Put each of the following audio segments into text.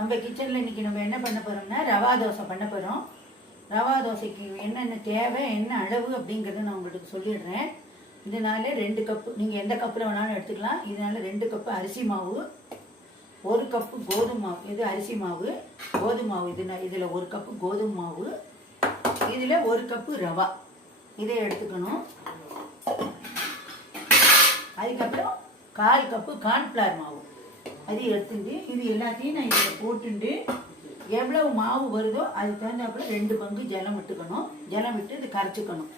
நம்ம கிச்சனில் இன்றைக்கி நம்ம என்ன பண்ண போகிறோம்னா ரவா தோசை பண்ண போகிறோம். ரவா தோசைக்கு என்னென்ன தேவை, என்ன அளவு அப்படிங்கிறத நான் உங்களுக்கு சொல்லிடுறேன். இதனால 2 கப்பு, நீங்கள் எந்த கப்பில் வேணாலும் எடுத்துக்கலாம். இதனால 2 கப்பு அரிசி மாவு, 1 கப்பு கோதுமை மாவு. இது அரிசி மாவு, கோதுமை மாவு. இதில் 1 கப்பு கோதுமை மாவு, இதில் 1 கப்பு ரவா. இதை எடுத்துக்கணும். அதுக்கப்புறம் 1/4 கப்பு கார்ன்ஃப்ளவர் மாவு அது எடுத்துட்டு, இது எல்லாத்தையும் நான் இதில் போட்டுட்டு எவ்வளவு மாவு வருதோ அதுக்கு தகுந்தாப்புல 2 பங்கு ஜலம் விட்டுக்கணும். ஜலம் விட்டு இது கரைச்சிக்கணும்.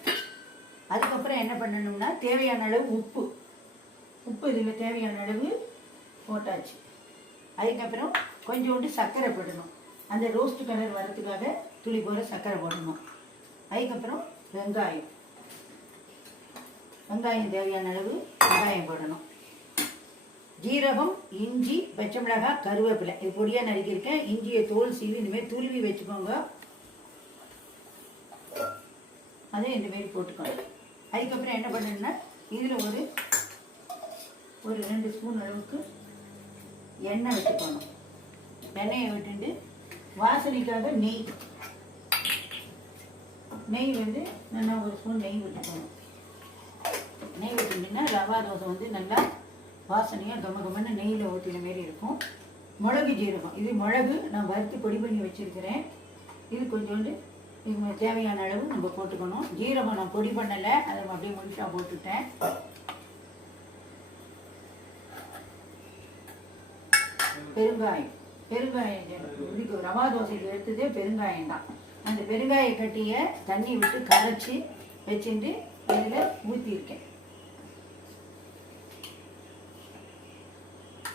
அதுக்கப்புறம் என்ன பண்ணணும்னா தேவையான அளவு உப்பு இதில் தேவையான அளவு போட்டாச்சு. அதுக்கப்புறம் கொஞ்சோண்டு சர்க்கரை போடணும். அந்த ரோஸ்ட் கலர் வரதுக்காக துளி போல சர்க்கரை போடணும். அதுக்கப்புறம் வெங்காயம் தேவையான அளவு வெங்காயம் போடணும். ஜீரகம், இஞ்சி, பச்சை மிளகாய், கருவேப்பிலை இது பொடியாக நறுக்கியிருக்கேன். இஞ்சியை தோல் சீவி இனிமேல் துருவி வச்சுக்கோங்க. அதை இந்தமாரி போட்டுக்கணும். அதுக்கப்புறம் என்ன பண்ணணும்னா இதில் ஒரு 2 ஸ்பூன் அளவுக்கு எண்ணெய் விட்டுக்கணும். எண்ணெயை விட்டுட்டு வாசனைக்காக நெய் நல்லா 1 ஸ்பூன் நெய் விட்டுக்கணும். நெய் விட்டுட்டீங்கன்னா ரவா தோசை நல்லா வாசனையாக கமகமான நெய்யில் ஊற்றின மாரி இருக்கும். மிளகு, ஜீரகம், இது மிளகு நான் வறுத்து பொடி பண்ணி வச்சுருக்கிறேன். இது கொஞ்சோண்டு இது தேவையான அளவு நம்ம போட்டுக்கணும். ஜீரகம் நான் பொடி பண்ணலை, அதை அப்படியே முழுசாக போட்டுட்டேன். பெருங்காயம் இதுக்கு ரவா தோசைக்கு எடுத்ததே பெருங்காயம் தான். அந்த பெருங்காய கட்டியை தண்ணி விட்டு கரைச்சி வச்சுட்டு அதில் ஊற்றிருக்கேன்.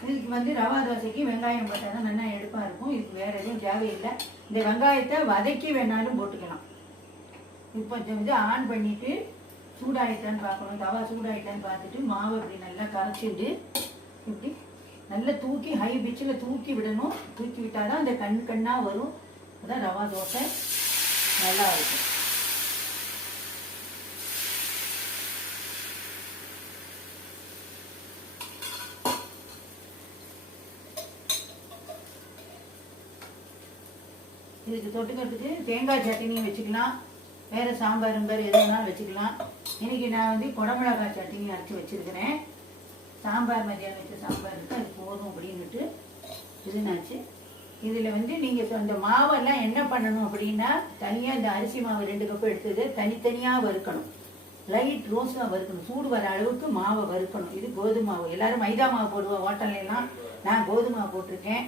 இதுக்கு ரவா தோசைக்கு வெங்காயம் போட்டால் தான் நல்லா எடுப்பாக இருக்கும். இதுக்கு வேறு எதுவும் தேவையில்லை. இந்த வெங்காயத்தை வதக்கி வேணாலும் போட்டுக்கலாம். இப்போ ஆன் பண்ணிவிட்டு சூடாகிட்டான்னு பார்க்கணும். தவா சூடாகிட்டான்னு பார்த்துட்டு மாவு இப்படி நல்லா கரைச்சிட்டு இப்படி நல்லா தூக்கி ஹை பிச்சில் தூக்கி விடணும். தூக்கி விட்டால் தான் அந்த கண்ணாக வரும். அதான் ரவா தோசை நல்லா இருக்கும். இதுக்கு தொட்டுக்கிறதுக்கு தேங்காய் சட்னியும் வச்சுக்கலாம். வேறு சாம்பார் எது வேணாலும் வச்சுக்கலாம். இன்றைக்கி நான் குடமிளகாய் சட்னி அரைச்சி வச்சுருக்கிறேன். சாம்பார் மதியானம் வச்ச சாம்பார் இருக்குது, அது போதும் அப்படின்னுட்டு இதுனாச்சு. இதில் நீங்கள் அந்த மாவெல்லாம் என்ன பண்ணணும் அப்படின்னா தனியாக இந்த அரிசி மாவு 2 கப்பு எடுத்தது தனித்தனியாக வறுக்கணும். லைட் ரோஸ்டாக வறுக்கணும். சூடு வர அளவுக்கு மாவை வறுக்கணும். இது கோதுமை மாவு. எல்லோரும் மைதா மாவு போடுவோம் ஹோட்டல்லாம். நான் கோதுமை மாவு போட்டிருக்கேன்.